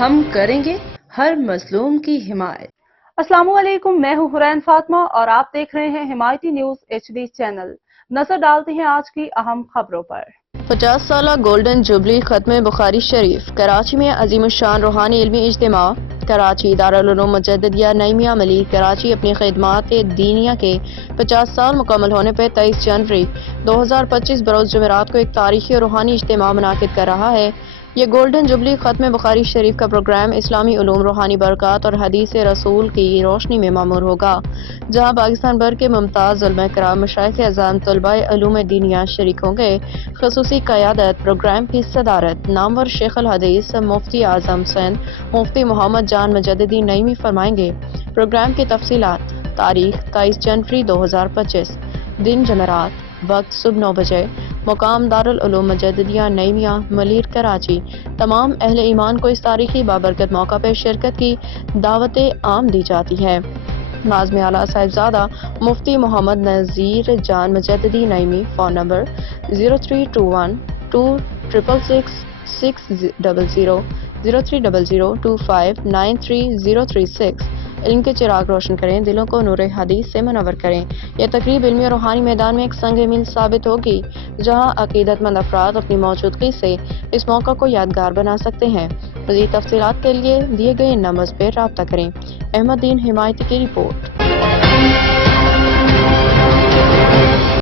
ہم کریں گے ہر مظلوم کی حمایت۔ السلام علیکم، میں ہوں حرین فاطمہ اور آپ دیکھ رہے ہیں حمایتی نیوز HD چینل۔ نظر ڈالتے ہیں آج کی اہم خبروں پر۔ 50 سالہ گولڈن جوبلی ختم بخاری شریف، کراچی میں عظیم الشان روحانی علمی اجتماع۔ کراچی دارالعلوم مجددیہ نعیمیہ ملیر کراچی اپنی خدمات دینیہ کے 50 سال مکمل ہونے پر 23 جنوری 2025 بروز جمعرات کو ایک تاریخی اور روحانی اجتماع منعقد کر رہا ہے۔ یہ گولڈن جوبلی ختم بخاری شریف کا پروگرام اسلامی علوم، روحانی برکات اور حدیث رسول کی روشنی میں معمور ہوگا، جہاں پاکستان بھر کے ممتاز علماء کرام، مشائخ اعظام، طلباء علوم دینیہ شریک ہوں گے۔ خصوصی قیادت پروگرام کی صدارت نامور شیخ الحدیث مفتی اعظم سندھ مفتی محمد جان مجددی نعیمی فرمائیں گے۔ پروگرام کی تفصیلات: تاریخ 23 جنوری 2025، دن جمعرات، وقت صبح 9 بجے، مقام دارالعلوم مجددیہ نعیمیہ ملیر کراچی۔ تمام اہل ایمان کو اس تاریخی بابرکت موقع پر شرکت کی دعوت عام دی جاتی ہے۔ ناظم اعلیٰ صاحبزادہ مفتی محمد نذیر جان مجددی نعیمی۔ Phone number 0321 2666 600 030025 93036۔ علم کے چراغ روشن کریں، دلوں کو نور حدیث سے منور کریں۔ یہ تقریب علمی اور روحانی میدان میں ایک سنگ میل ثابت ہوگی، جہاں عقیدت مند افراد اپنی موجودگی سے اس موقع کو یادگار بنا سکتے ہیں۔ مزید تفصیلات کے لیے دیے گئے نمبرز پر رابطہ کریں۔ احمد دین حمایتی کی رپورٹ۔